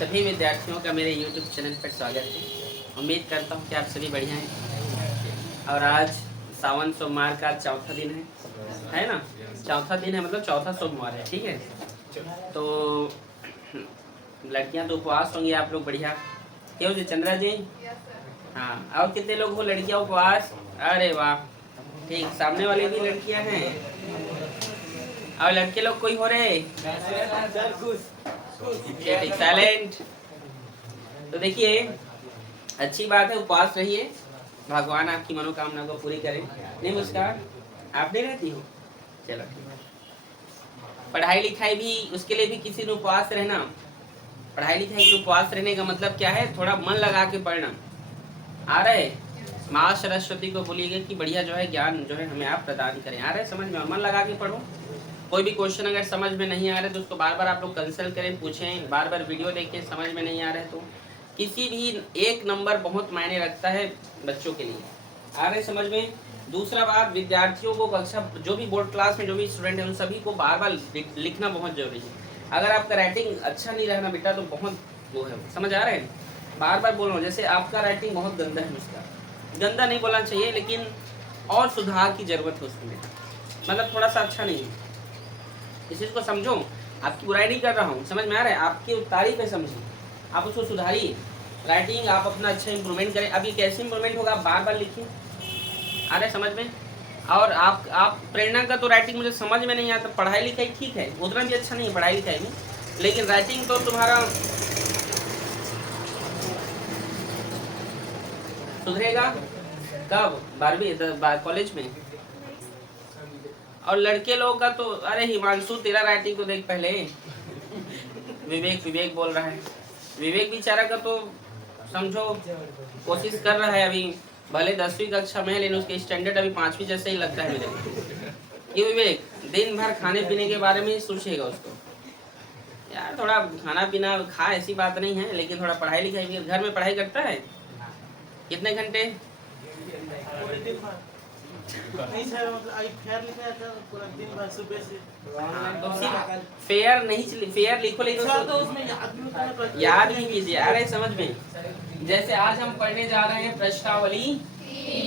सभी विद्यार्थियों का मेरे YouTube चैनल पर स्वागत है। उम्मीद करता हूँ कि आप सभी बढ़िया हैं। और आज सावन सोमवार का चौथा दिन है ना? चौथा दिन है, मतलब चौथा सोमवार है, ठीक है। तो लड़कियां तो उपवास होंगी, आप लोग बढ़िया। क्यों जी चंद्रा जी? हाँ, और कितने लोग हो लड़कियां उपवास? अरे वाह, ठीक। सामने वाली भी लड़कियां हैं और लड़के लोग कोई हो रहे? टैलेंट। तो देखिए, अच्छी बात है, उपवास रहिए, भगवान आपकी मनोकामना को पूरी करें। नहीं मुस्कान, आप नहीं रहती हो? चलो ठीक है। पढ़ाई लिखाई भी, उसके लिए भी किसी ने उपवास रहना। पढ़ाई लिखाई के उपवास रहने का मतलब क्या है? थोड़ा मन लगा के पढ़ना। आ रहे? माँ सरस्वती को बोलिएगा कि बढ़िया जो है ज्ञान जो है हमें आप प्रदान करें। आ रहे समझ में? मन लगा के पढ़ो। कोई भी क्वेश्चन अगर समझ में नहीं आ रहे तो उसको बार बार आप लोग कंसल्ट करें, पूछें, बार बार वीडियो देखें। समझ में नहीं आ रहे तो किसी भी एक नंबर बहुत मायने रखता है बच्चों के लिए। आ रहे समझ में? दूसरा बात, विद्यार्थियों को कक्षा जो भी बोर्ड क्लास में जो भी स्टूडेंट हैं उन सभी को बार बार लिखना बहुत जरूरी है। अगर आपका राइटिंग अच्छा नहीं रहना बेटा तो बहुत वो है, समझ आ रहे हैं? बार बार बोल रहा हूँ, जैसे आपका राइटिंग बहुत गंदा है, उसका गंदा नहीं बोलना चाहिए, लेकिन और सुधार की जरूरत है उसमें, मतलब थोड़ा सा अच्छा नहीं है। इस चीज को समझो, आपकी बुराई नहीं कर रहा हूँ, समझ में आ रहा है? आपकी तारीफ है, समझिए, आप उसको सुधारिए। राइटिंग आप अपना अच्छा इंप्रूवमेंट करें। अब ये कैसे इंप्रूवमेंट होगा? आप बार बार लिखिए। आ रहा है समझ में? और आप प्रेरणा का तो राइटिंग मुझे समझ में नहीं आता। पढ़ाई लिखाई ठीक है, उतना भी अच्छा नहीं है पढ़ाई लिखाई में, लेकिन राइटिंग तो तुम्हारा सुधरेगा कब? 12वीं कॉलेज में। और लड़के लोगों का तो, अरे हिमांशु तेरा राइटिंग तो देख पहले। विवेक बोल रहा है। विवेक बेचारा का तो समझो कोशिश कर रहा है अभी, भले 10वीं कक्षा में है लेकिन उसके स्टैंडर्ड अभी 5वीं जैसे ही लगता है मेरे को। ये विवेक दिन भर खाने पीने के बारे में ही सोचेगा उसको। यार थोड़ा खाना पीना खा, ऐसी बात नहीं है, लेकिन थोड़ा पढ़ाई लिखाई भी। घर में पढ़ाई करता है कितने घंटे? नहीं सर, मतलब आई फेयर लिखा था पूरा दिन भर सुबह से। तो सिर्फ फेयर नहीं, फेयर लिखो, लेकिन तो उसमें याद ही कीजिए। आ रहे समझ में? जैसे आज हम पढ़ने जा रहे हैं प्रश्नावली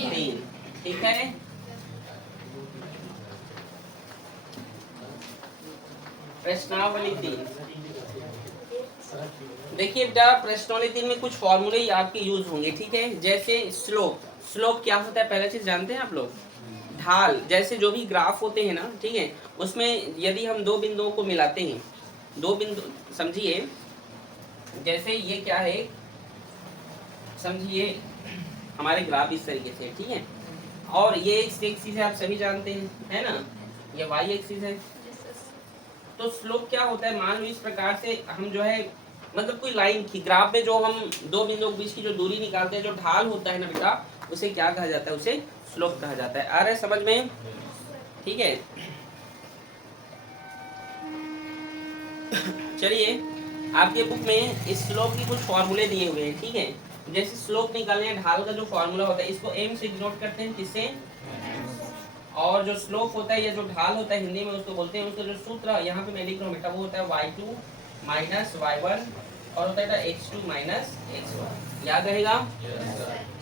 3, ठीक है। प्रश्नावली 3 देखिए बेटा, प्रश्नावली 3 में कुछ फॉर्मूले आपके यूज होंगे, ठीक है। जैसे स्लोप। स्लोप क्या होता है पहले चीज जानते हैं आप लोग? ढाल। जैसे जो भी ग्राफ होते हैं ना, ठीक है, उसमें यदि हम दो बिंदुओं को मिलाते हैं, दो बिंदु समझिए, जैसे ये क्या है, समझिए हमारे ग्राफ इस तरीके से, ठीक है, और ये एक्स एक्सिस है, आप सभी जानते हैं, है ना, ये वाई एक्सिस है। तो स्लोप क्या होता है? मान लो इस प्रकार से हम जो है, मतलब कोई लाइन की ग्राफ में जो हम दो बिंदुओं के बीच की जो दूरी निकालते हैं, जो ढाल होता है ना बेटा, उसे क्या कहा जाता है? उसे स्लोप कहा जाता है। आ रहा है समझ में? ठीक है। चलिए, आपके बुक में इस स्लोप की कुछ फॉर्मूले दिए हुए हैं, ठीक है। जैसे स्लोप निकालने हैं, ढाल का जो फॉर्मूला होता है, इसको एम से डिनोट करते हैं, किससे? और जो स्लोप होता है या जो ढाल होता है हिंदी में उसको बोलते हैं, उसका जो सूत्र यहाँ पे मैं लिख रहा हूँ बेटा, वो होता है y2 माइनस y1 और होता है x2 माइनस x1। याद रहेगा?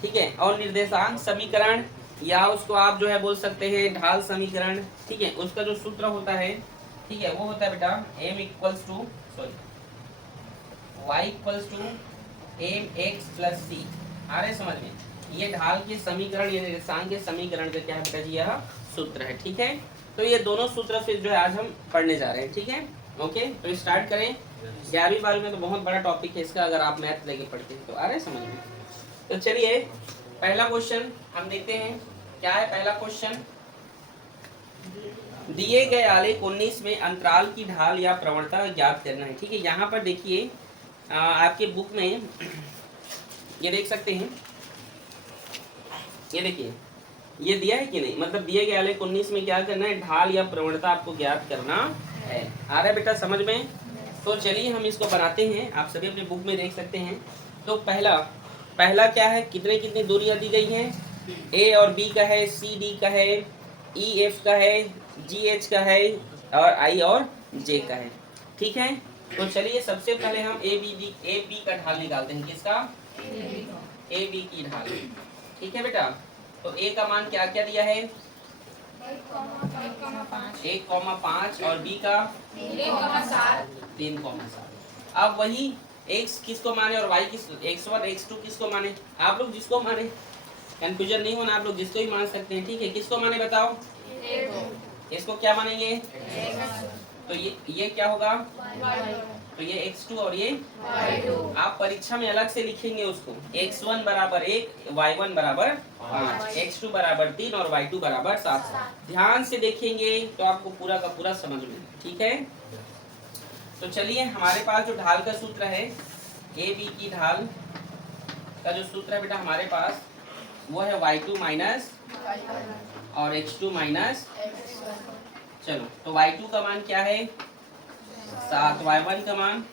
ठीक है। और निर्देशांक समीकरण, या उसको आप जो है बोल सकते हैं ढाल समीकरण, ठीक है, उसका जो सूत्र होता है, ठीक है, वो होता है बेटा m equals to y equals to mx plus c। आ रहे समझ में? ये ढाल के समीकरण या निर्देशांक के समीकरण का क्या है बेटा जी? यह सूत्र है, ठीक है। तो ये दोनों सूत्र फिर जो है आज हम पढ़ने जा रहे हैं, ठीक है। ओके, तो स्टार्ट करें। 11वीं 12वीं में तो बहुत बड़ा टॉपिक है इसका, अगर आप मैथ लेके पढ़ते हैं तो। आ रहे समझ में? तो चलिए पहला क्वेश्चन हम देखते हैं। क्या है पहला क्वेश्चन? दिए गए आलेख 19 में अंतराल की ढाल या प्रवणता ज्ञात करना है, ठीक है। यहाँ पर देखिए, आपके बुक में ये देख सकते हैं, ये देखिए, ये दिया है कि नहीं? मतलब दिए गए आलेख 19 में क्या करना है? ढाल या प्रवणता आपको ज्ञात करना है। आ रहा है बेटा समझ में? तो चलिए हम इसको बनाते हैं, आप सभी अपने बुक में देख सकते हैं। तो पहला क्या है? कितने कितनी दूरियां दी गई हैं? ए और बी का है, सी डी का है, ई एफ का है, जी एच का है, और आई और जे का है, ठीक है। तो चलिए सबसे पहले हम ए बी का ढाल निकालते हैं। किसका? ए बी की ढाल। ठीक है बेटा, तो ए का मान क्या क्या दिया है? 1,5 और बी का 3,7। अब वही x किसको माने और y किस x1 x2 किसको माने? आप लोग जिसको माने, कंफ्यूजन नहीं होना, आप लोग जिसको ही मान सकते हैं। ठीक है, किसको माने बताओ? इसको क्या मानेंगे? तो ये क्या होगा? तो ये x2 और ये आप परीक्षा में अलग से लिखेंगे उसको। x1 बराबर 1, y1 बराबर 5, x2 बराबर 3 और y2 बराबर 7। ध्यान से देखेंगे तो आपको पूरा का पूरा समझ में। ठीक है, तो चलिए हमारे पास जो ढाल का सूत्र है, ए बी की ढाल का जो सूत्र है बेटा हमारे पास, वो है y2 माइनस और x2 माइनस। चलो, तो y2 का मान क्या है? 7, y1 का मान,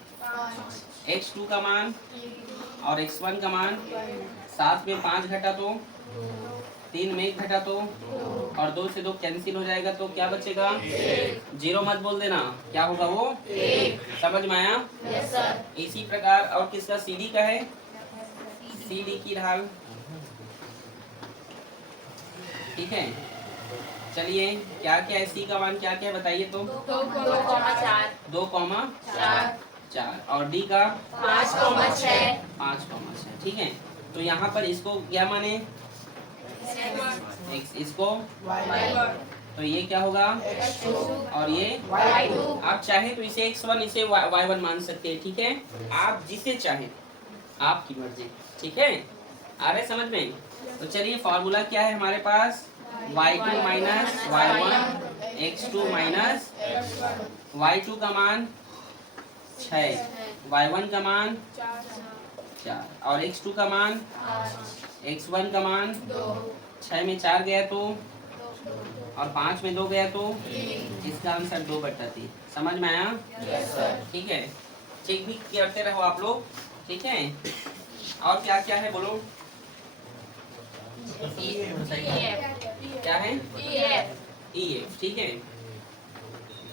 x2 का मान और x1 का मान। 7 में 5 घटा तो 3 में 1 घटा तो, और 2 से 2 कैंसिल हो जाएगा, तो क्या बचेगा? 0 मत बोल देना, क्या होगा वो? 1। समझ में आया? Yes sir. इसी प्रकार और किसका? CD का है, CD की ढाल। ठीक है, चलिए क्या क्या है? C का मान क्या क्या है बताइए तो? 2,4 और D का 5,6। 5,6। ठीक है, तो यहाँ पर इसको क्या माने? x, इसको तो ये क्या होगा? और ये आप चाहे तो इसे x1 इसे y1 मान सकते हैं। ठीक है, आप जिसे चाहे, आपकी मर्जी। ठीक है, आ रहे समझ में? तो चलिए फॉर्मूला क्या है हमारे पास? y2 minus y1, x2 minus y2 का मान 6, y1 का मान 4 और x2 का मान, x1 का मान 6 में 4 गया तो, और 5 में 2 गया तो, इसका आंसर 2/3। समझ में आया? ठीक है, चेक भी करते रहो आप लोग। ठीक है, और क्या क्या है बोलो? क्या है? EF। ठीक है,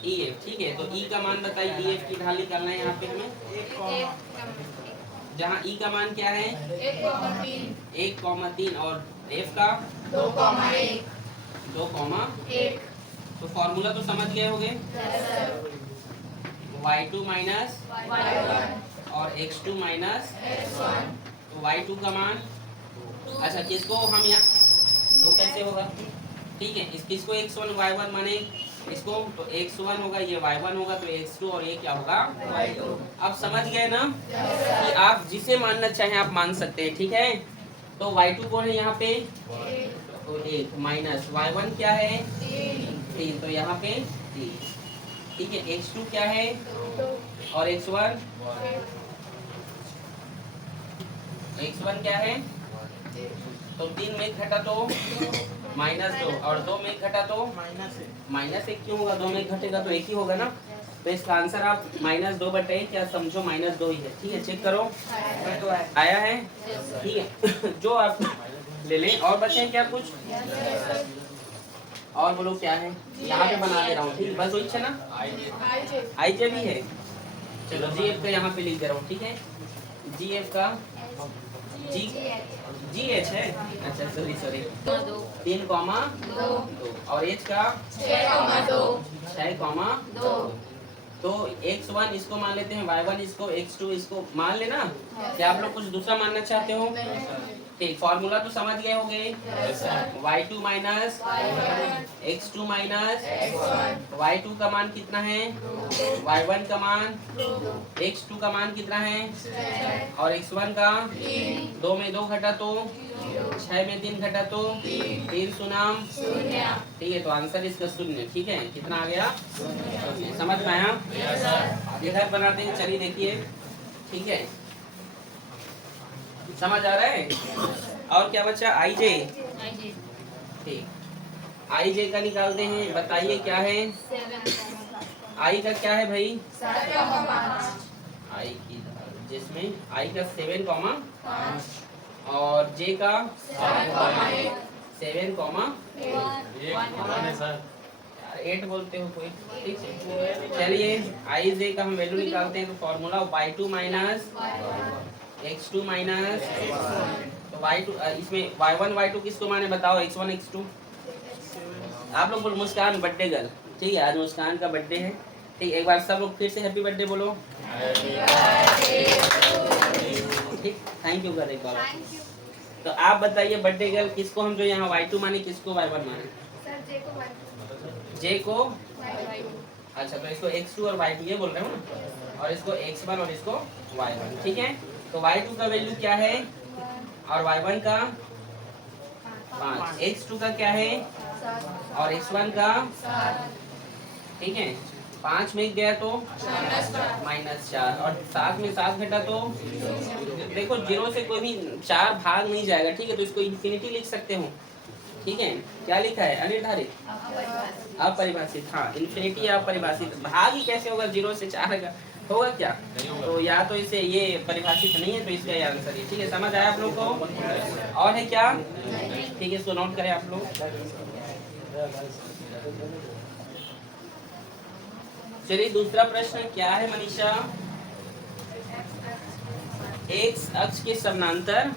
EF। ठीक है, तो E का मान बताइए। EF की ढाल निकालना है यहाँ पे हमें, जहाँ E का मान क्या है? 1,3 और F का 2,1। तो फॉर्मूला तो समझ गए होंगे। y2 माइनस और x2 माइनस, तो y2 का मान, अच्छा किसको हम यहाँ दो कैसे होगा? ठीक है, किसको x1 y1 माने? इसको तो x1 होगा, ये y1 होगा, तो x2 और ये क्या होगा? y2। अब समझ गए ना कि आप जिसे मानना चाहें आप मान सकते हैं। ठीक है, तो y2 कौन है यहाँ पे? तो 1 माइनस y1 क्या है? 3, तो यहाँ पे 3। ठीक है, x2 क्या है और x1? x1 क्या है? तो 3 में घटा तो -2 और 2 में घटा तो -1। क्यों होगा? 2 में घटेगा तो 1 ही होगा ना। तो इसका आंसर आप -2/1 क्या समझो? -2 ही है। ठीक है, चेक करो आया है। ठीक है, जो आप ले लें। और बचे क्या कुछ? और बोलो क्या है? यहाँ पे बना दे रहा हूँ। ठीक, बस वही है ना? IJ भी है। चलो GF का यहाँ पे लिख दे रहा हूँ। ठीक है, GF का GH है। अच्छा सॉरी 3,2 और H का 6,2। तो x1 इसको मान लेते हैं, y1 इसको, x2 इसको मान लेना। क्या आप लोग कुछ दूसरा मानना चाहते हो? ठीक, फॉर्मूला तो समझ गए होंगे। y2 minus x2 minus y2 का मान कितना है? y1 का मान, x2 का मान कितना है? और x1 का 2 में 2 घटा तो 6 में 3 घटा तो 3 सुनाम। ठीक है, तो आंसर इसका 0। ठीक है, कितना आ गया? समझ में आया? इधर बनाते हैं, चलिए देखिए। ठीक है, समझ आ रहा है? और क्या बचा? IJ। ठीक, IJ का निकालते हैं। बताइए क्या है? I का क्या है भाई? I की जिसमें I का 7, और J का 7, 8 बोलते हो कोई, ठीक है। चलिए आई जे का हम वैल्यू निकालते हैं, तो formula y2 minus x2 minus, तो y2 इसमें y1 y2 किसको माने बताओ, x1 x2। आप लोग बोलो मुस्कान बर्थडे गर्ल, ठीक है, आज मुस्कान का बर्थडे है, ठीक, एक बार सब लोग फिर से हैप्पी बर्थडे बोलो। ठीक, थैंक यू कर एक बार। तो आप बताइए बर्थडे गर्ल किसको हम जो यहाँ y2 माने, किसको y1 माने? जे को, अच्छा तो इसको x2 और y2 ये बोल रहे हो ना, और इसको x1 और इसको y1, ठीक है। तो y2 का वैल्यू क्या है और y1 का 5, x2 का क्या है और x1 का, ठीक है, 5 में गया तो -4 और 7 में 7 घटा तो, देखो 0 से कोई भी 4 भाग नहीं जाएगा, ठीक है, तो इसको इन्फिनिटी लिख सकते हो, ठीक है। क्या लिखा है, अनिर्धारित, अपरिभाषित, हाँ इन्फिनिटी अपरिभाषित, भाग ही कैसे होगा 0 से 4 का, होगा क्या, तो या तो इसे ये परिभाषित नहीं है, तो इसका ये आंसर है, ठीक है। समझ आया आप लोग को, और है क्या, ठीक है, इसको नोट करें आप लोग। चलिए दूसरा प्रश्न क्या है मनीषा, एक्स अक्ष के समानांतर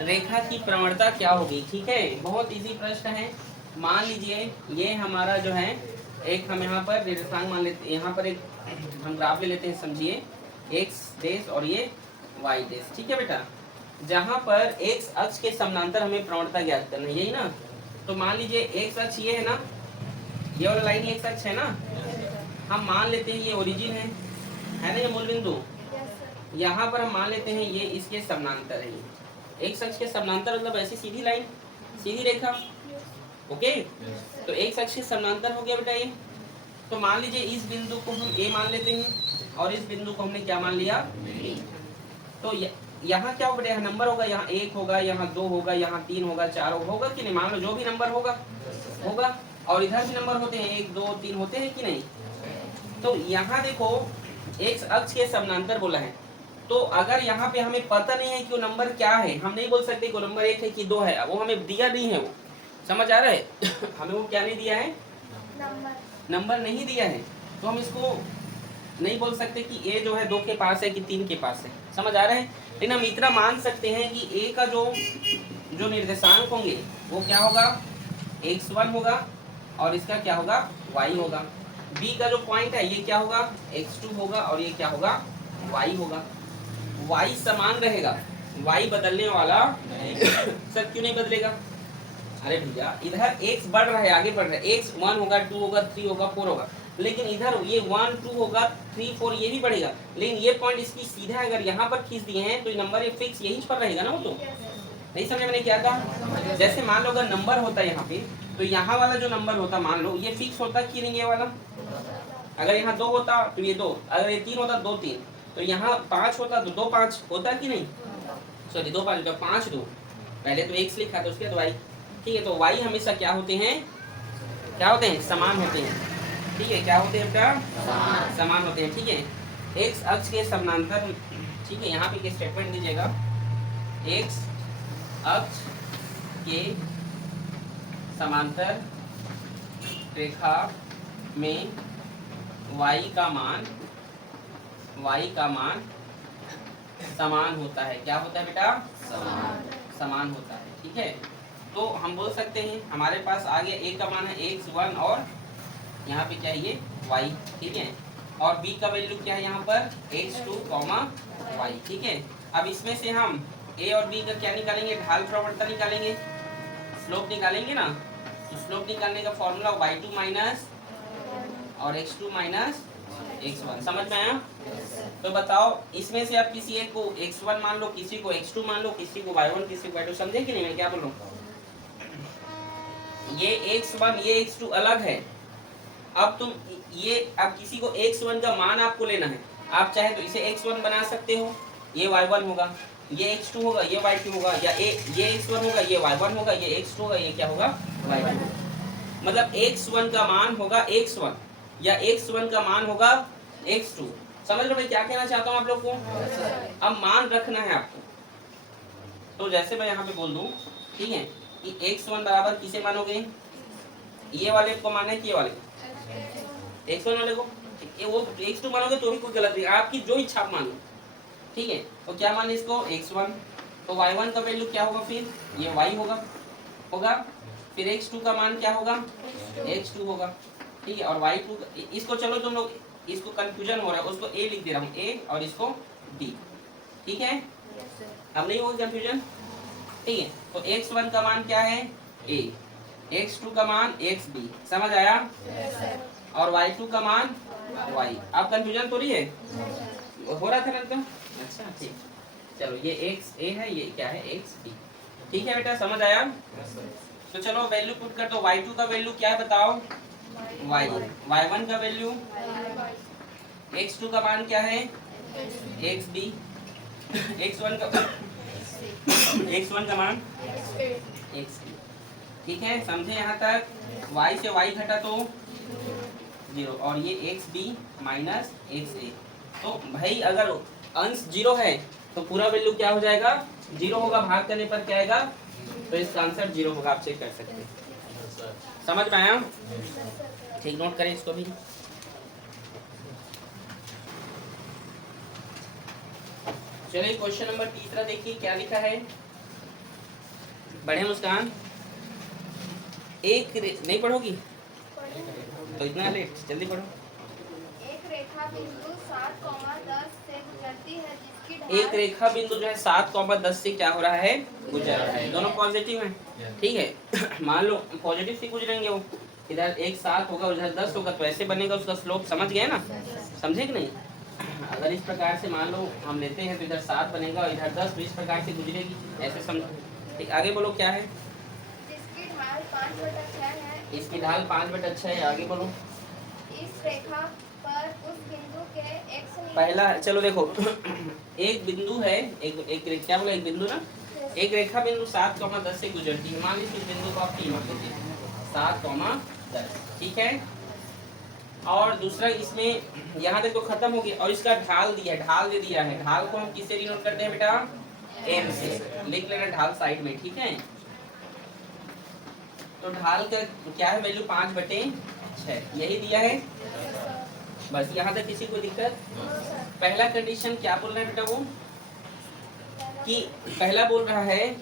रेखा की प्रवणता क्या होगी, ठीक है, बहुत इजी प्रश्न है। मान लीजिए ये हमारा जो है एक, हम यहाँ पर निर्देशांक मान लेते हैं, यहाँ पर एक हम ग्राफ ले लेते हैं, समझिए एक्स देश और ये वाई देश, ठीक है बेटा। जहाँ पर एक्स अक्ष के समानांतर हमें प्रवणता ज्ञात करना है, यही ना, तो मान लीजिए एक्स अक्ष ये है ना, ये वाला लाइन एक्स अक्ष है ना, हम मान लेते हैं ये ओरिजिन है ना, ये मूल बिंदु, यहाँ पर हम मान लेते हैं ये इसके समानांतर है, एक्स अक्ष के समानांतर मतलब ऐसी सीधी लाइन, सीधी रेखा, ओके। तो एक्स अक्ष के समानांतर हो गया बेटा ये, तो मान लीजिए इस बिंदु को हम ए मान लेते हैं और इस बिंदु को हमने क्या मान लिया, तो यहाँ क्या होगा, यहाँ नंबर होगा, यहाँ 1 होगा, यहाँ 2 होगा, यहाँ 3 होगा, 4 होगा कि नहीं, मान लो जो भी नंबर होगा, और इधर भी नंबर होते हैं, 1 2 3 होते हैं कि नहीं। तो यहाँ देखो एक्स अक्ष के समानांतर बोला है, तो अगर यहाँ पे हमें पता नहीं है कि वो नंबर क्या है, हम नहीं बोल सकते कि वो नंबर 1 है कि 2 है, वो हमें दिया नहीं है, वो समझ आ रहा है हमें वो क्या नहीं दिया है, नंबर नहीं दिया है, तो हम इसको नहीं बोल सकते कि ए जो है 2 के पास है कि 3 के पास है, समझ आ रहा है। लेकिन हम इतना मान सकते हैं कि ए का जो निर्देशांक होंगे वो क्या होगा, x1 होगा और इसका क्या होगा, y होगा। बी का जो पॉइंट है ये क्या होगा, x2 होगा और ये क्या होगा, y होगा। y समान रहेगा, y बदलने वाला सर क्यों नहीं बदलेगा, अरे भैया इधर x बढ़ रहा है, आगे बढ़ रहा है, x 1 होगा 2 होगा 3 होगा 4 होगा, लेकिन इधर ये 1 2 होगा 3 4 ये भी बढ़ेगा, लेकिन ये पॉइंट इसकी सीधा अगर यहाँ पर खींच दिए हैं तो ये नंबर ये फिक्स यहीं पर रहेगा ना, वो तो नहीं समझे मैंने क्या कहा। जैसे मान लो अगर नंबर होता है यहाँ पे, तो यहाँ वाला जो नंबर होता मान लो ये फिक्स होता कि नहीं, ये वाला अगर यहाँ 2 होता तो ये 2, अगर ये 3 होता 2 3, तो यहाँ 5 होता तो 2 5 होता कि नहीं, सॉरी 2 5 होता 5 2, पहले तो x लिखा था उसके बाद y, ठीक है। तो y हमेशा क्या होते हैं, क्या होते हैं, समान होते हैं, ठीक है, क्या होते हैं बेटा, समान होते हैं, ठीक है। एक्स अक्ष के समानांतर, ठीक है, यहाँ पे स्टेटमेंट दीजिएगा, एक्स अक्ष के समांतर रेखा में y का मान समान होता है, क्या होता है बेटा, समान होता है, ठीक है। तो हम बोल सकते हैं हमारे पास आगे a का मान है x1 और यहाँ पे क्या है ये y, ठीक है, और b का वैल्यू क्या है यहाँ पर x2, y, ठीक है। अब इसमें से हम a और b का क्या निकालेंगे, ढाल प्रवणता निकालेंगे, स्लोप निकालेंगे ना, तो स्लोप निकालने का फॉर्मूला y2 माइनस और x2 माइनस x1, समझ में आया। तो बताओ इसमें से आप किसी एक को x1 मान लो, किसी को x2 मान लो, किसी को y1 किसी को y2, समझे कि नहीं मैं क्या बोल रहा हूँ। ये x1 ये x2 अलग है, अब तुम ये अब किसी को x1 का मान आपको लेना है, आप चाहे तो इसे x1 बना सकते हो, ये y1 होगा, ये x2 होगा, ये y2 होगा, या ये x1 होगा, ये y1 होगा, ये x2 होगा, ये क्या होगा y2, मतलब x1 का मान होगा x1 या x1 का मान होगा x2, समझ लो मैं क्या कहना चाहता हूँ आप लोग को। अब मान रखना है आपको, तो जैसे मैं यहाँ पे बोल दूं, ठीक है, कि x1 बराबर किसे मानोगे, ये वाले को मानना है कि ये वाले x1 वाले को, ये वो x2 मानोगे तो भी कोई गलत नहीं, आपकी जो इच्छा आप मान लो, ठीक है। तो क्या माने इसको x1, तो y1 का वैल्यू क्या होगा, फिर ये y होगा, फिर x2 का मान क्या होगा, x2 होगा, ठीक है। और y2 इसको चलो तुम लोग, इसको कंफ्यूजन हो रहा है, उसको a लिख दे रहा हूँ, a और इसको b, ठीक है। अब नहीं होगी कंफ्यूजन, ठीक है। तो x1 का मान क्या है a, x2 का मान xb, समझ आया, और y2 का मान y। अब कंफ्यूजन तो नहीं है, हो रहा था ना तो, अच्छा ठीक, चलो ये x a है, ये क्या है x b, ठीक है बेटा, समझ आया। तो चलो वैल्यू पुट कर दो, y2 का वैल्यू क्या है बताओ, y, y1 का वैल्यू, x2 का मान क्या है xb, x1 का मान xb, ठीक है, समझे यहाँ तक। y से y घटा तो 0, और ये xb माइनस xa, तो भाई अगर अंश 0 है तो पूरा वैल्यू क्या हो जाएगा, 0 होगा, भाग करने पर क्या आएगा, तो इसका आंसर 0 होगा, आप चेक कर सकते हैं। समझ में आया, ठीक, नोट करें इसको भी। चलिए क्वेश्चन नंबर तीसरा देखिए क्या लिखा है, बढ़े मुस्कान, नहीं पढ़ोगी तो इतना लेट, जल्दी पढ़ो। एक रेखा बिंदु 7,10 से गुजरती है जिसकी ढाल एक रेखा बिंदु जो है 7,10 से क्या हो रहा है, गुजर रहा है, दोनों पॉजिटिव हैं, ठीक है। मान लो पॉजिटिव से गुजरेंगे, वो इधर एक 7 होगा, उधर 10 होगा, तो ऐसे बनेगा उसका स्लोप, समझ गए ना, समझे कि नहीं। अगर इस प्रकार से मान लो हम लेते हैं तो इधर 7 बनेगा और इधर 10, तो इस प्रकार से गुजरेगी, ऐसे समझो, ठीक। आगे बोलो क्या है, जिसकी ढाल 5/6 है। इसकी ढाल 5/6 है, आगे बोलो। इस रेखा पर उस बिंदु के x पहला चलो देखो एक बिंदु है, एक क्या बोला, एक बिंदु ना, एक रेखा बिंदु 7,10 से गुजरती है, मान लीजिए इस बिंदु को आप P मान लीजिए 7,10, ठीक है। और दूसरा इसमें यहाँ तक तो खत्म हो गया, और इसका ढाल दिया, ढाल दे दिया है, ढाल को हम किससे डिनोट करते हैं बेटा, m से, लिख लेना ढाल साइड में, ठीक है। तो ढाल का क्या है वैल्यू, 5/6, यही दिया है, बस यहाँ तक किसी को दिक्कत। पहला कंडीशन क्या बोल रहा है बेटा, वो कि पहला बोल रहा है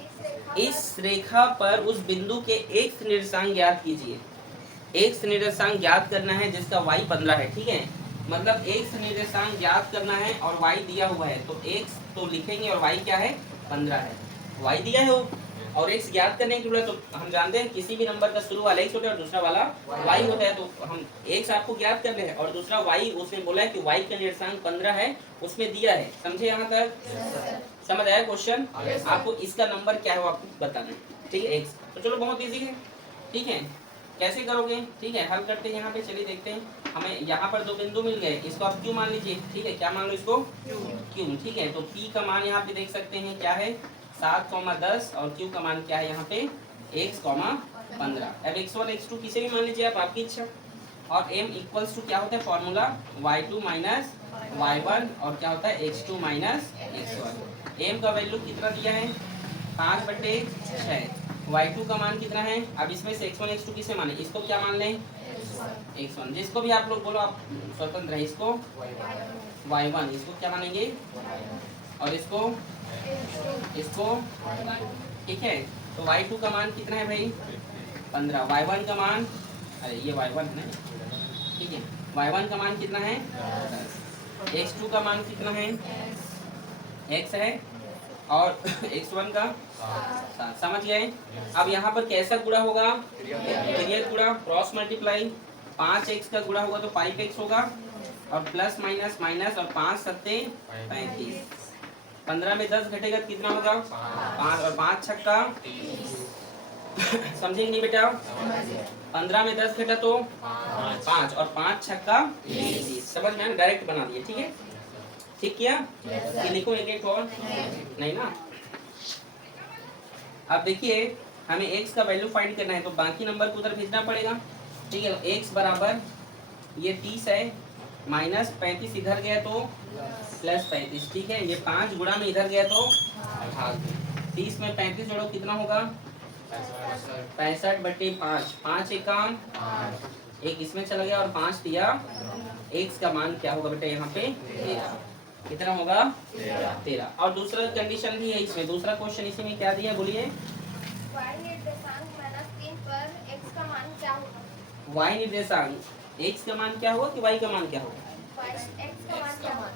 इस रेखा पर उस बिंदु के x निर्देशांक ज्ञात कीजिए, x निर्देशांक ज्ञात करना है जिसका y 15 है, ठीक है। मतलब x निर्देशांक ज्ञात करना है और y दिया हुआ है, तो x तो लिखेंगे और y क्या है, 15 है, y दिया है वो, और x ज्ञात करने की जरूरत, तो हम जानते हैं किसी भी नंबर का शुरू वाला x होता है और दूसरा वाला y होता है, तो हम x आपको ज्ञात करने हैं और दूसरा y, उसमें बोला है कि y का निर्देशांक 15 है, उसमें दिया है, समझे यहाँ तक, समझ आया क्वेश्चन। आपको इसका नंबर क्या है वो आपको बताना है, ठीक है, x। तो चलो बहुत इजी है, ठीक है, कैसे करोगे, ठीक है, हल करते हैं यहाँ पे, चलिए देखते हैं। हमें यहाँ पर दो बिंदु मिल गए, इसको आप q मान लीजिए, ठीक है, क्या मान लो इसको, q, ठीक है। तो p का मान यहाँ पे देख सकते हैं क्या है, 7,10, और q का मान क्या है यहाँ पे, x, 15। अब x1 x2 किसे भी मान लीजिए आप, आपकी इच्छा। और m इक्वल्स टू क्या होता है फॉर्मूला, y2 माइनस y1, और क्या होता है x2 माइनस x1। m का वैल्यू कितना दिया है, 5/6, y2 का मान कितना है, अब इसमें से x1 x2 किसे माने, इसको क्या मान लें, x1, जिसको भी आप लोग बोलो, आप स्वतंत्र है, इसको y1, इसको क्या मानेंगे, और इसको, ठीक है। तो y2 का मान कितना है भाई, 15, y1 का मान, अरे ये y1 है, ठीक है, y1 का मान कितना है, 10, x2 का मान कितना है, x है, और x1 का 7, समझ गए। अब यहाँ पर कैसा गुणा होगा, पीरियड गुणा, क्रॉस मल्टीप्लाई, 5x का गुणा होगा तो 5x होगा, और प्लस माइनस माइनस, और 5 सत्ते 35, 15 में 10 घटेगा कितना होगा, 5, और 5 छक्का, समझेंगे नहीं बेटा, 15 में 10 घटा तो 5, और 5 छक्का 20, समझ में, डायरेक्ट बना दिए, ठीक है, ठीक किया, ये लिखो एक और, नहीं ना। अब देखिए हमें x का वैल्यू फाइंड करना है, तो बाकी नंबर को उधर भेजना पड़ेगा, ठीक है। x बराबर ये 30 है, माइनस 35 इधर गया तो प्लस 35, ठीक है। ये 5 गुणा में इधर गया तो भाग, 30 में 35 जोड़ो कितना होगा, 65/5, 5 एकम एक इसमें चला गया और 5 दिया, x का मान क्या होगा बेटा यहाँ पे 13। कितना होगा 13। और दूसरा कंडीशन भी है इसमें, दूसरा क्वेश्चन इसी में क्या दिया बोलिए। y निर्देशांक -3 पर x का मान क्या होगा? y निर्देशांक x का मान क्या होगा कि y का मान क्या होगा? x का मान क्या होगा?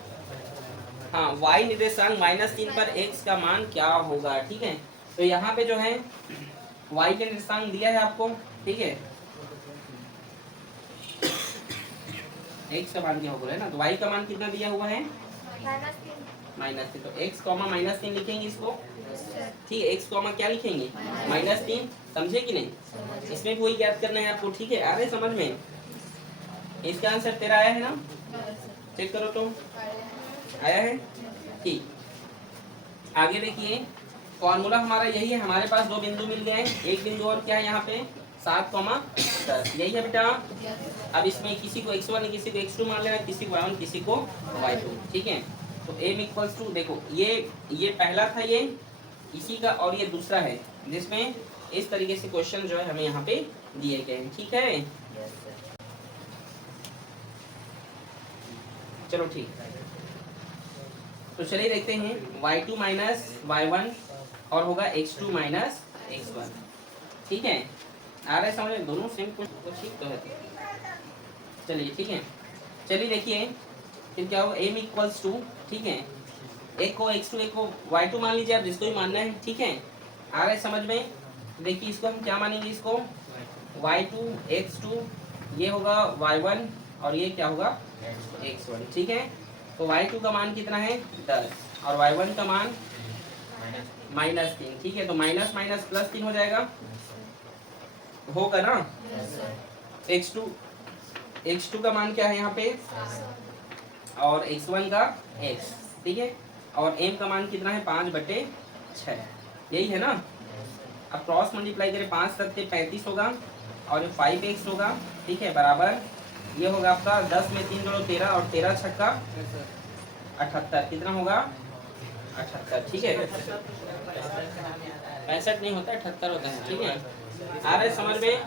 हाँ, y निर्देशांक -3 पर x का मान क्या होगा, ठीक है। तो यहाँ पे जो है y के निर्देशांक दिया है आपको, ठीक है, x का मान क्या होगा है ना, तो y का मान कितना दिया हुआ है -3। तो x कॉमा -3 लिखेंगे इसको, ठीक है। x कॉमा क्या लिखेंगे -3, समझे कि नहीं। इसमें वही याद करना है आपको, ठीक है। आ रहे समझ में। इसका आंसर 13 आया है ना, चेक करो तो आया है, ठीक। आगे देखिए, फॉर्मूला हमारा यही है। हमारे पास दो बिंदु मिल गए, एक बिंदु और क्या है यहाँ पे 7,10, यही है बेटा। अब इसमें किसी को x1 किसी को x2 मान लेना, किसी को y1 किसी को y2, ठीक है। तो m इक्वल्स टू, देखो ये पहला था ये इसी का, और ये दूसरा है जिसमें इस तरीके से क्वेश्चन जो है हमें यहाँ पे दिए गए हैं, ठीक है। चलो ठीक, तो चलिए देखते हैं y2 माइनस y1 और होगा x2 माइनस x1, ठीक है। आ रहा है समझ में, दोनों सेम कुछ तो ठीक तो है। चलिए ठीक है, चलिए देखिए फिर क्या होगा, m इक्वल्स टू, ठीक है, एक को x2 एक को y2 मान लीजिए आप, जिसको भी मानना है, ठीक है। आ रहा है समझ में। देखिए इसको हम क्या मानेंगे, इसको y2 x2, ये होगा y1 और ये क्या होगा x1, ठीक है। तो y2 का मान कितना है 10 और y1 का मान -3, ठीक है। तो माइनस माइनस प्लस 3 हो जाएगा, होगा ना। x2 का मान क्या है यहाँ पे, और x1 का x, ठीक है। और m का मान कितना है 5/6, यही है ना। अब क्रॉस मल्टीप्लाई करें, 5 7 35 होगा और ये 5x होगा, ठीक है, बराबर ये होगा आपका 10 में 3 जोड़ो 13 और 13 छक्का 78, कितना होगा 78, ठीक है। 65 नहीं होता 78 होता है, ठीक है। आ रहा है समझ में,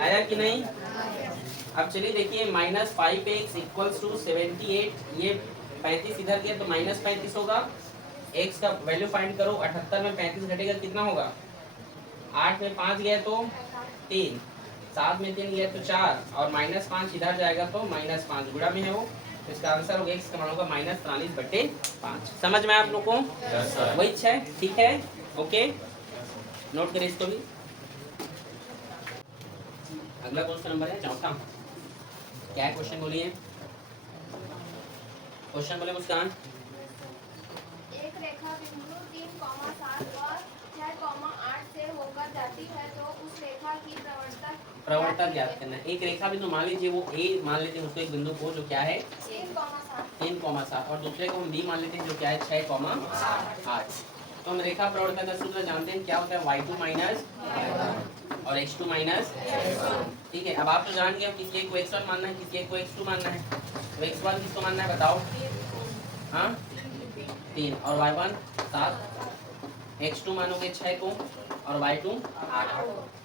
आया कि नहीं। अब चलिए देखिए, -5x इक्वल्स टू 78, ये 35 इधर गया तो -35 होगा। x का वैल्यू फाइंड करो, 78 में 35 घटेगा कितना होगा, 8 में 5 गया तो 3, 7 में 3 गया तो 4 और -5 इधर जाएगा तो -5 गुणा में है वो, तो इसका आंसर होगा x का मान होगा -43/5। समझ में आप लोग को, वही अच्छा है, ठीक है, ओके, नोट करें इसको भी। अगला क्वेश्चन नंबर है 4, क्या है क्वेश्चन बोलिए, क्वेश्चन बोले मुस्कान। एक रेखा बिंदु 3,7 और 6,8 से होकर जाती है, तो उस रेखा की प्रवणता ज्ञात करना है। एक रेखा बिंदु मान लीजिए, वो a मान लेते हैं उसको, एक बिंदु को जो क्या है 3,7 और दूसरे को हम b मान लेते हैं जो क्या है 6,8। तो हम रेखा प्रवणता का सूत्र जानते हैं, क्या होता है y2 माइनस और x2 माइनस, ठीक है। अब आप तो जान गए, अब किसी एक को x1 मानना है, किसी एक को x2 मानना है। तो x1 किसको मानना है बताओ, हाँ 3 और y1 7, x2 मानोगे 6 को और y2 8,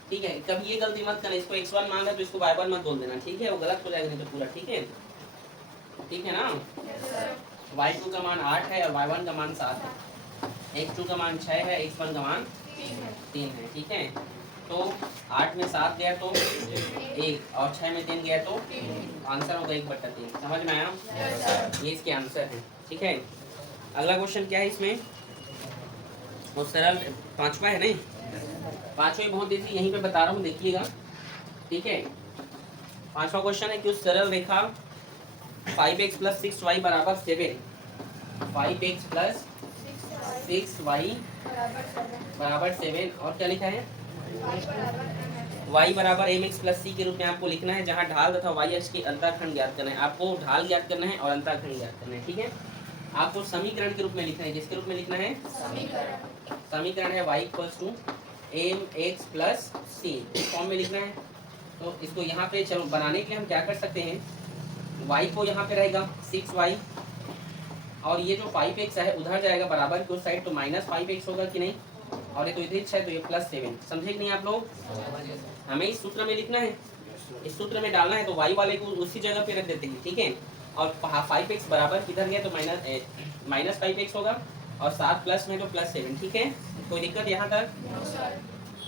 ठीक है। कभी ये गलती मत करना, इसको x1 मान रहे तो इसको y1 मत बोल देना, ठीक है, वो गलत हो जाएगा नहीं तो पूरा, ठीक है, ठीक है ना। y2 का मान 8 है और y1 का मान 7 है, x2 का मान 6 है, x1 का मान 3 है, ठीक है। तो 8 में 7 गया तो 1 और 6 में 3 गया तो आंसर होगा 1/3। समझ में आया, ये इसके आंसर है, ठीक है। अगला क्वेश्चन क्या है इसमें, बहुत सरल, 5वां है नहीं, 5वां बहुत इजी, यहीं पे बता रहा हूँ देखिएगा, ठीक है। 5वां क्वेश्चन है कि उस सरल रेखा 5x + 6y = 7, 5x + 6y = 7, और क्या लिखा है y = mx + c के रूप में आपको लिखना है, जहाँ ढाल तथा y अक्ष के अंतःखंड ज्ञात करना है। आपको ढाल ज्ञात करना है और अंतःखंड ज्ञात करना है, ठीक है। आपको समीकरण के रूप में लिखना है, किसके रूप में लिखना है, समीकरण है y = mx + c, इस फॉर्म में लिखना है। तो इसको यहाँ पे चलो बनाने के लिए हम क्या कर सकते हैं, y को यहाँ पे रहेगा 6y और ये जो 5x है उधर जाएगा बराबर की उस साइड, तो -5x होगा कि नहीं, और ये तो इधर 6 तो ये +7, समझे कि नहीं आप लोग? हमें इस सूत्र में लिखना है, इस सूत्र में डालना है, तो y वाले को उसी जगह पे रख देते हैं, ठीक है। और 5x बराबर किधर गया तो -5x होगा, और 7 प्लस में तो +7, ठीक है। कोई दिक्कत यहाँ तक?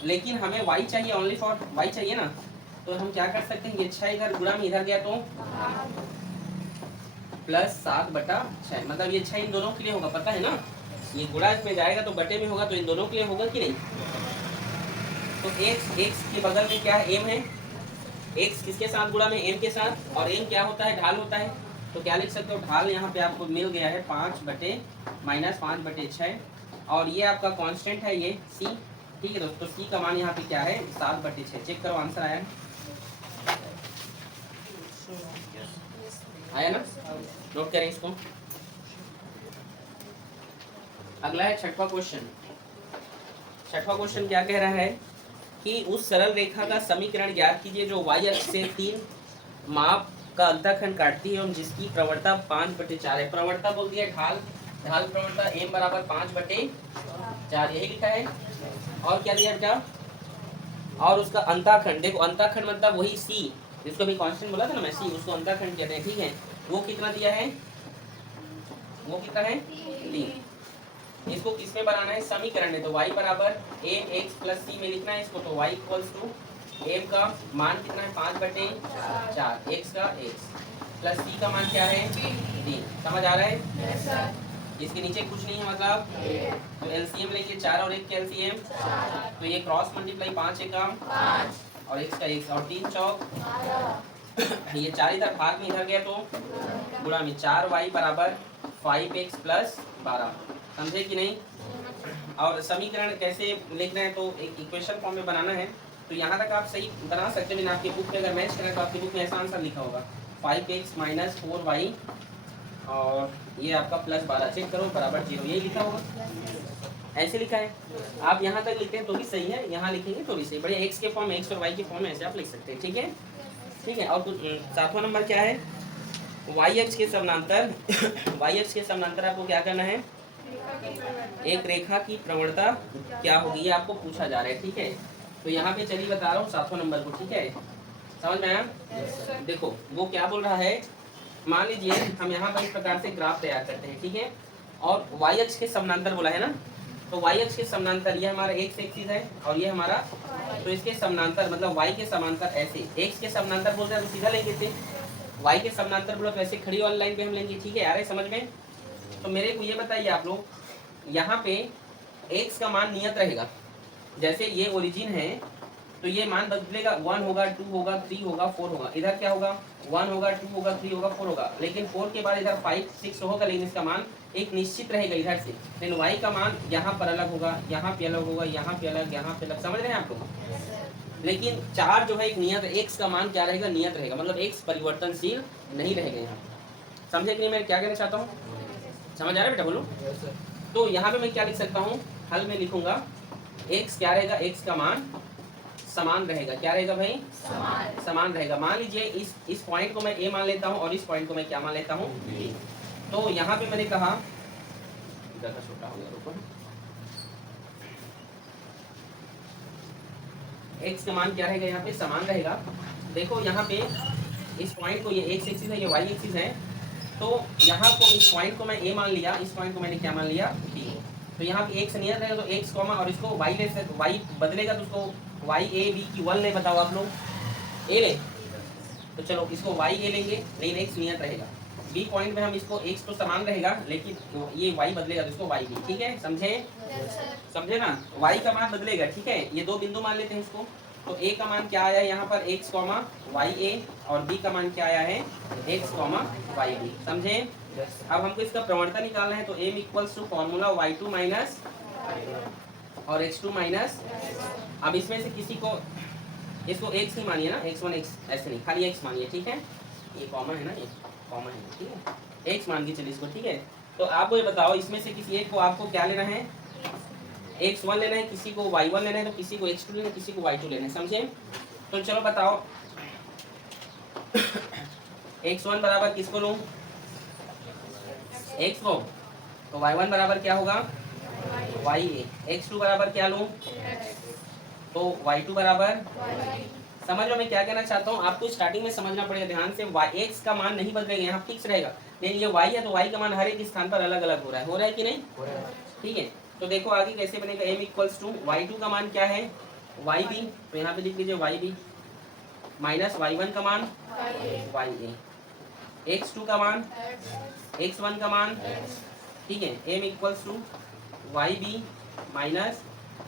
लेकिन हमें y चाहिए, ओनली फॉर y चाहिए ना, तो हम क्या कर सकते हैं, ये 6 इधर गुणा में इधर गया तो +7/6, मतलब ये 6 इन दोनों के लिए होगा, पता है ना, ये गुणा इसमें जाएगा तो बटे में होगा, तो इन दोनों के लिए होगा कि नहीं। तो x के बगल में क्या है, m है, x किसके साथ गुणा में, m के साथ, और m क्या होता है, ढाल होता है। तो क्या लिख सकते हो, ढाल यहाँ पे आपको मिल गया है 5/-5/6, और ये आपका कांस्टेंट है ये c, ठीक है दोस्तों। c का मान यहाँ पे क्या है, 7/6। चेक करो आंसर आया ना, नोट करें इसको। अगला है छठवां क्वेश्चन। छठवां क्वेश्चन क्या कह रहा है कि उस सरल रेखा का समीकरण ज्ञात कीजिए जो y अक्ष से 3 माप का अंतःखंड काटती है और जिसकी प्रवणता 5/4 है। प्रवणता बोल दिया ढाल, ढाल प्रवणता m बराबर 5/4, यही लिखा है। और क्या दिया बेटा, और उसका अंतःखंड, देखो अंतःखंड मतलब वही c, जिसको भी कांस्टेंट बोला था ना मैं, c, उसको अंतःखंड कहते हैं, ठीक है। वो कितना दिया है, वो कितना है, 3। इसको किसमें बनाना है, समीकरण में, तो y बराबर mx + c में लिखना है इसको। तो y = m का मान कितना है, 5/4, x का x प्लस c का मान क्या है, 3। समझ आ रहा है? इसके नीचे कुछ नहीं है, मतलब तो एलसीएम लेंगे 4 और 1 के एलसीएम, तो ये क्रॉस मल्टीप्लाई 5 एकम और x का x, और 3 चौक ये 4 इधर भाग में इधर गया तो गुणा में 4y बराबर 5x + 12, समझे कि नहीं। और समीकरण कैसे लिखना है, तो एक इक्वेशन फॉर्म में बनाना है। तो यहाँ तक आप सही बना सकते हैं, लेकिन आपकी बुक में अगर मैच करें तो आपकी बुक में ऐसा आंसर लिखा होगा 5x - 4y और ये आपका +12, चेक करो बराबर 0, यही लिखा होगा, ऐसे लिखा है। आप यहाँ तक लिखते हैं तो भी सही है, यहाँ लिखेंगे तो भी सही, बड़े x के फॉर्म, x और y के फॉर्म में ऐसे आप लिख सकते हैं, ठीक है, ठीक है। और कुछ 7वां नंबर क्या है, y अक्ष के समानांतर y अक्ष के समानांतर आपको क्या करना है, एक रेखा की प्रवणता क्या होगी, ये आपको पूछा जा रहा है, ठीक है। तो यहाँ पे चलिए बता रहा हूँ 7वां नंबर को, ठीक है, समझ में आया। देखो वो क्या बोल रहा है, मान लीजिए हम यहाँ पर इस प्रकार से ग्राफ तैयार करते हैं, ठीक है, और y अक्ष के समानांतर बोला है ना, तो y अक्ष के समानांतर ये हमारा x एक्सिस है और ये हमारा, तो इसके समानांतर मतलब y के समानांतर ऐसे, x के समानांतर बोलते हैं तो सीधा लेंगे थे, y के समानांतर बोला तो ऐसे खड़ी वाली लाइन पे हम लेंगे, ठीक है, आ रहा है समझ में। तो मेरे को ये बताइए आप लोग, यहाँ पे x का मान नियत रहेगा, जैसे ये ओरिजिन है तो ये मान बदलेगा, 1 होगा, 2 होगा, 3 होगा, 4 होगा, इधर क्या होगा, 1 होगा, 2 होगा, 3 होगा, 4 होगा, लेकिन 4 के बाद इधर 5 6 होगा, लेकिन इसका मान एक निश्चित रहेगा इधर से, लेकिन y का मान यहाँ पर अलग होगा, यहाँ पे अलग होगा, यहाँ पे अलग, यहाँ पे अलग, समझ रहे हैं आप लोग। लेकिन 4 जो है एक नियत, x का मान क्या रहेगा, नियत रहेगा, मतलब x परिवर्तनशील नहीं रहेगा यहाँ, समझे कि नहीं मैं क्या कहना चाहता हूँ, समझ आ रहा है बेटा, बोलो। तो यहाँ पे मैं क्या लिख सकता हूँ, हल में लिखूंगा x क्या रहेगा, x का मान समान रहेगा, क्या रहेगा भाई, समान रहेगा। मान लीजिए इस पॉइंट को मैं a मान लेता हूँ और इस पॉइंट को मैं क्या मान लेता हूँ, b। तो यहाँ पे मैंने कहा ज़्यादा छोटा हो गया, रुको, x का मान क्या रहेगा, यहाँ पे समान रहेगा। देखो यहाँ पे इस पॉइंट को, ये x एक्सिस है, ये y एक्सिस है, तो यहाँ को इस पॉइंट को मैं a मान लिया, इस पॉइंट को मैंने क्या मान लिया, b। तो यहाँ पे x नियत रहेगा, तो x कॉमा और इसको y ले सकते, y बदलेगा तो उसको y a b की 1 ले, बताओ आप लोग, a ले, तो चलो इसको y a लेंगे, लेकिन x नियत रहेगा। b पॉइंट में हम इसको x तो समान रहेगा, लेकिन ये y बदलेगा तो इसको y b, ठीक है, समझे, समझे ना, y का मान बदलेगा, ठीक है। ये दो बिंदु मान लेते हैं इसको, तो a का मान क्या आया है यहाँ पर, x कॉमा y a, और b का मान क्या आया है, x कॉमा y b, समझे। अब हमको इसका प्रवणता निकालना है, तो m = फॉर्मूला y2 माइनस और x2 माइनस, अब इसमें से किसी को, इसको x ही मानिए ना, x1 x, ऐसे नहीं, खाली x मानिए, ठीक है, ये कॉमन है ना, ये कॉमन है, ठीक है, x मान के चलिए इसको, ठीक है। तो आपको ये बताओ इसमें से किसी एक को आपको क्या लेना है, x1 लेना है, किसी को y1 लेना है, तो किसी को x2 लेना है, किसी को y2 लेना है, समझे। तो चलो बताओ x1 बराबर किसको लूँ, x को, तो y1 बराबर क्या होगा, वाई ए। x2 बराबर क्या लूँ, तो y2 बराबर, समझ लो मैं क्या कहना चाहता हूँ, आपको स्टार्टिंग में समझना पड़ेगा ध्यान से। x का मान नहीं बदलेगा, यहाँ फिक्स रहेगा, लेकिन ये y है तो y का मान हर एक स्थान पर अलग अलग हो रहा है कि नहीं, ठीक है। तो देखो आगे कैसे बनेगा, m इक्वल्स टू y2 का मान क्या है yb, तो यहाँ पे लिख लीजिए yb माइनस y1 का मान ya, x2 का मान x1 का मान, ठीक है। m equals to yb minus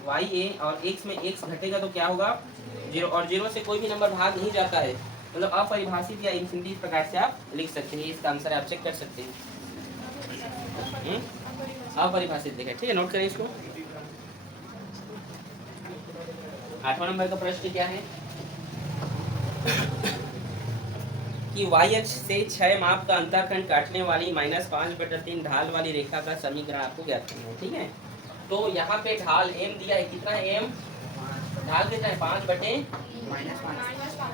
ya, और x में x घटेगा तो क्या होगा 0, और 0 से कोई भी नंबर भाग नहीं जाता है, मतलब अपरिभाषित या इनफिनिटी प्रकार से आप लिख सकते हैं। इसका आंसर आप चेक कर सकते हैं, अपरिभाषित लिखा है, ठीक है। नोट करें इसको। 8वां नंबर का प्रश्न क्या है कि y अक्ष से 6 माप का अंतःखंड काटने वाली -5/3 ढाल वाली रेखा का समीकरण आपको ज्ञात करना है, ठीक है। तो यहाँ पे ढाल m दिया है, कितना है m, ढाल कितना है 5/,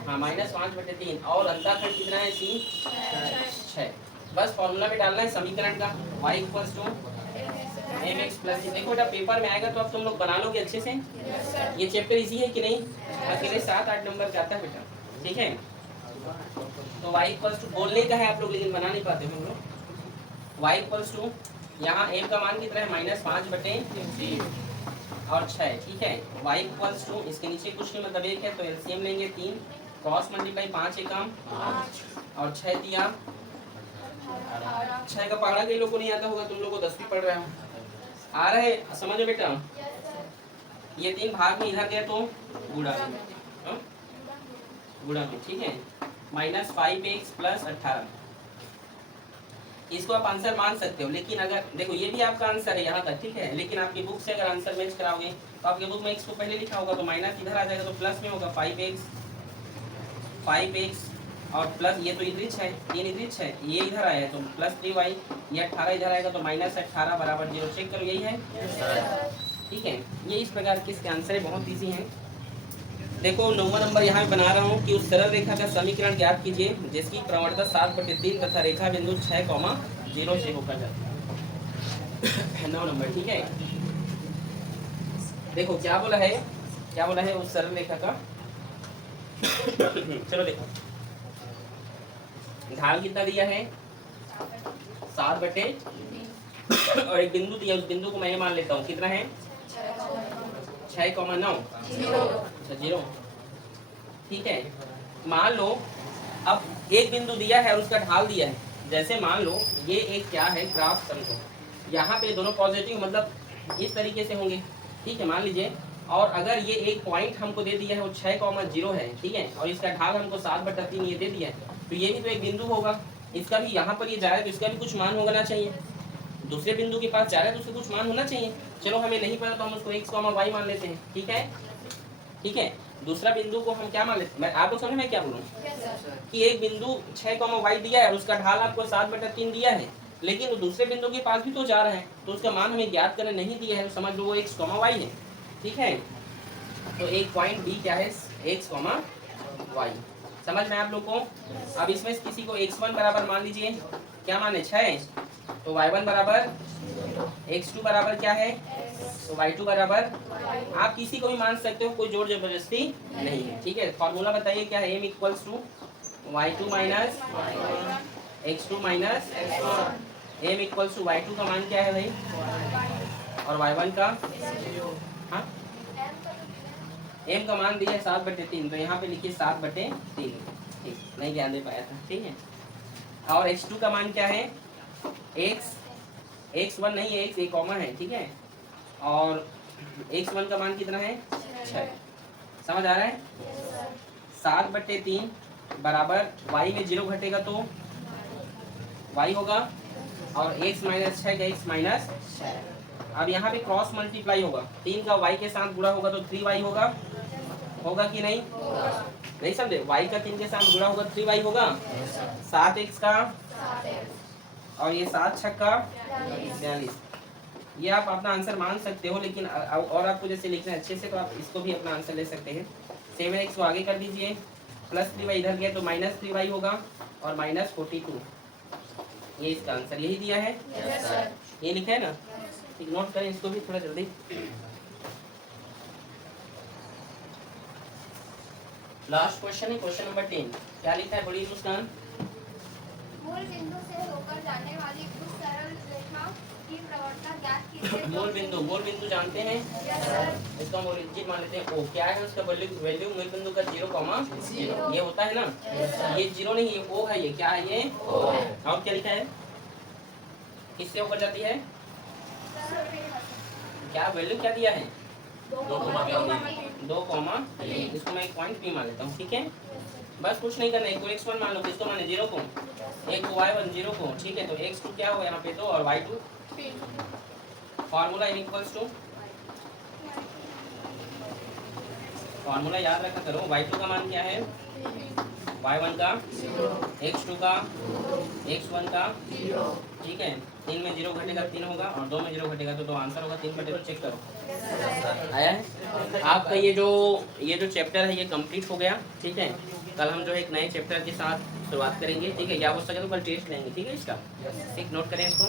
हाँ -5/3, और अंतःखंड कितना है c 6। बस फॉर्मूला में डालना है समीकरण का, y equals to mx plus, देखो बेटा पेपर में आएगा तो अब तुम लोग बना लोगे अच्छे से। ये चैप्टर इजी है कि नहीं, अकेले 7-8 नंबर का आता है बेटा, ठीक है। तो y इक्वल्स टू बोलने का है आप लोग, लेकिन बना नहीं पाते हम लोग। y इक्वल्स टू यहाँ m का मान कितना है -5/3 और 6, ठीक है। y इक्वल्स टू इसके नीचे कुछ नहीं मतलब 1 है, तो एलसीएम लेंगे 3, क्रॉस मल्टीप्लाई 5 एकम और 6 दिया 6 का पहाड़ा कई लोगों को नहीं आता होगा, तुम लोगों को 10वीं पढ़ रहे हो, आ रहा है समझो बेटा। ये 3 भाग में इधर गया तो गुणा में, गुणा में, ठीक है। -5x प्लस 18, इसको आप आंसर मान सकते हो, लेकिन अगर देखो ये भी आपका आंसर है यहाँ तक, ठीक है, लेकिन आपकी बुक से अगर आंसर मैच कराओगे तो आपके बुक में x को पहले लिखा होगा तो माइनस इधर आ जाएगा, तो प्लस में होगा 5x और प्लस ये तो इधर है, ये इधर है, ये इधर आया है तो प्लस 3y, ये 18 इधर आएगा तो -18 बराबर 0। चेक करो यही है, ठीक है। ये इस प्रकार के इसके आंसर बहुत ईजी हैं। देखो 9वां नंबर यहाँ बना रहा हूँ कि उस सरल रेखा का समीकरण ज्ञात कीजिए जिसकी प्रवणता 7/3 तथा रेखा बिंदु 6,0 से होकर जाती है। 9 नंबर, ठीक है। देखो क्या बोला है उस सरल रेखा का चलो देखो, ढाल कितना दिया है 7/, और एक बिंदु दिया, उस बिंदु को मैं मान लेता हूँ कितना है 6,9, 0, ठीक है। मान लो अब एक बिंदु दिया है और उसका ढाल दिया है, जैसे मान लो ये एक क्या है ग्राफ समझो, यहाँ पे दोनों पॉजिटिव मतलब इस तरीके से होंगे, ठीक है, मान लीजिए। और अगर ये एक पॉइंट हमको दे दिया है वो 6,0 है, ठीक है, और इसका ढाल हमको 7/3 ये दे दिया है, तो ये भी तो एक बिंदु होगा, इसका भी यहाँ पर ये जा रहा है तो इसका भी कुछ मान होना चाहिए, दूसरे बिंदु के पास जा रहा है तो उसका कुछ मान होना चाहिए। चलो हमें नहीं पता तो हम उसको x, y मान लेते हैं, ठीक है, ठीक है। दूसरा बिंदु को हम क्या मान लेते हैं, मैं आप लोग समझ में क्या बोलूँ कि एक बिंदु 6,y दिया है और उसका ढाल आपको 7/3 दिया है, लेकिन वो दूसरे बिंदु के पास भी तो जा रहा है तो उसका मान हमें ज्ञात करने नहीं दिया है, तो समझ लो वो x, y है, ठीक है। तो एक पॉइंट बी क्या है x, y, समझ में आप लोग को। अब इसमें किसी को x1 बराबर मान लीजिए, क्या मान है 6, तो y1 बराबर, x2 बराबर क्या है तो y2 बराबर, आप किसी को भी मान सकते हो, कोई जोर जबरदस्ती नहीं है, ठीक है। फॉर्मूला बताइए क्या है, m equals to y2 minus x2 minus m equals to y2 का मान क्या है भाई और y1 का, हाँ m का मान दिया 7/3, तो यहाँ पे लिखिए 7/3, ठीक, नहीं ध्यान दे पाया था, ठीक है। और x2 का मान क्या है x1 नहीं है, x एक कॉमा है, ठीक है, और x1 का मान कितना है 6, समझ आ रहा है। 7/3 बराबर y में 0 घटेगा तो y होगा, और x माइनस 6 का x माइनस 6। अब यहाँ पे क्रॉस मल्टीप्लाई होगा, 3 का y के साथ गुणा होगा तो 3y होगा कि नहीं, नहीं समझे, y का 3 के साथ गुणा होगा 3y होगा, 7x का और ये 7 छक्का 42, ये आप अपना आंसर मान सकते हो, लेकिन और आपको जैसे लिखना है अच्छे से तो आप इसको भी अपना आंसर ले सकते हैं। 7x को आगे कर दीजिए, प्लस 3y इधर गया तो माइनस 3y होगा और -42, ये इसका आंसर यही दिया है, ये लिखा है ना, ठीक, नोट करें इसको भी थोड़ा जल्दी। लास्ट क्वेश्चन है क्वेश्चन नंबर 10। क्या लिखा है, बड़ी मुस्कान? मूल बिंदु से होकर जाने वाली उस सरल रेखा की प्रवणता ज्ञात कीजिए। मूल बिंदु जानते हैं, यस सर। इसका हम ओरिजिन मान लेते हैं ओ। क्या है उसका वैल्यू मूल बिंदु का 0, ये होता है ना, ये 0 नहीं, ये ओ है, ये क्या है, ये ओ है। और क्या लिखा है, किससे होकर जाती है, सरल रेखा से। क्या वैल्यू क्या दिया है, 2,3। 2, इसको मैं एक पॉइंट पी मान लेता हूँ, ठीक है। बस कुछ नहीं करना है, एक को x1 मान लो, किसको माने 0 को, एक को y1 0 को, ठीक है। तो x2 क्या होगा यहाँ पे 2 और y2 formula equals to, formula याद रखा करो, y2 का मान क्या है, y1 का, x2 का, x1 का, ठीक है। 3 में 0 घटेगा 3 होगा और 2 में 0 घटेगा तो आंसर होगा 3 बटे 2। चेक करो आया है आपका। ये जो चैप्टर है ये कंप्लीट हो गया, ठीक है। कल हम जो है एक नए चैप्टर के साथ शुरुआत करेंगे, ठीक है। या हो सके तो कल टेस्ट लेंगे, ठीक है इसका, ठीक। नोट करें इसको।